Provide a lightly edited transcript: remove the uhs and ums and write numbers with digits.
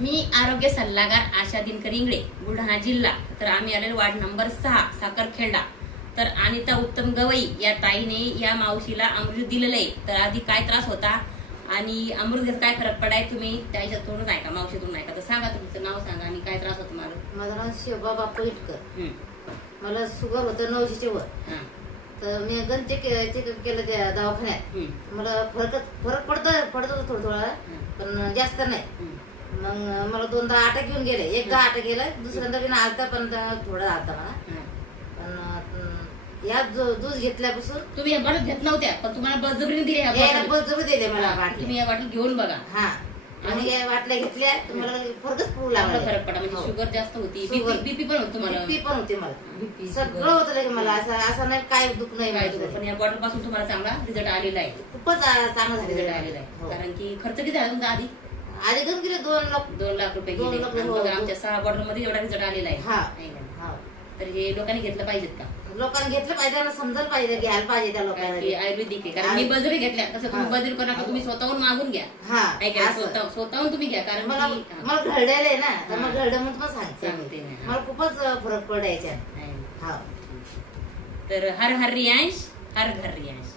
मी आरोग्य सल्लागार आशा दिनकर इंगळे, बुलढाणा जिल्हा. तर आम्ही आलेलो वार्ड नंबर 6 साखरखेडा. तर अनिता उत्तम गवई या ताईने या मावशीला अमृत दिलेलं आहे. तर आधी काय त्रास होता आणि अमृत घेत काय फरक पडाय तुम्ही त्याच्यातून नाही का, मावशीतून नाही का, तर सांगा तुमचं नाव सांगा आणि काय त्रास होतो मला. माझं नाव शिवबा बापू इटकर. मला शुगर होतं 900 वर. तर मी गण चेकअप केलं त्या दवाखान्यात. मला फरक पडत होता थोडं थोडं, पण जास्त नाही. मग मला 2दा आटा घेऊन गेले. एकदा आटा गेलं, दुसऱ्यांदा बिना आलता, पण थोडा आलता मला. पण या दूध घेतल्यापासून तुम्ही या बॉटल घेत नव्हत्या, पण तुम्हाला बळजबरीने दिले ह्या बॉटल. बळजबरी दिले मला बाटली. तुम्ही या बॉटल घेऊन बघा. हा, आणि या बाटल्या घेतल्या तर मला फरकच पडू चांगला लागला. फरक पडा. म्हणजे शुगर जास्त होती, बीपी पण होत तुम्हाला. बीपी पण होते मला, सगळं होतं लगे मला. असं नाही काय दुख नाही काय माहिती. पण या बॉटल पासून तुम्हाला चांगला रिझल्ट आलेला आहे. खूपच चांगलं रिझल्ट झालेलं आलेला आहे. हो. कारण की खर्च किती झाला तुमचा आधी? आधी घेऊन गेले 2 लाख रुपये 2 गेले. लाख, आणि हो. बघा, आमच्या 6 बॉटल मध्ये एवढा रिझल्ट आलेला आहे. हा. नाही का? हा. तर हे लोकांनी घेतलं पाहिजेत का? लोकांनी घेतलं पाहिजे ना, समजायला पाहिजे, घ्यायला पाहिजे त्या कारण की लोकांना. आयुर्वेदिक आहे. कारण मी बजरी घेतल्या, तसं तुम्ही हा. बजरी करू नका. तुम्ही स्वतःहून मागून घ्या. हा, नाही का? असं. स्वतःहून तुम्ही घ्या. कारण मला की मला घरड्याला आहे ना, तर हा. मग घरडं म्हणून पण सांगते सांगते मी. ना. मला खूपच फरक पडला याच्यात. नाही. हा. तर हर हर रियांश, हर घर रियांश.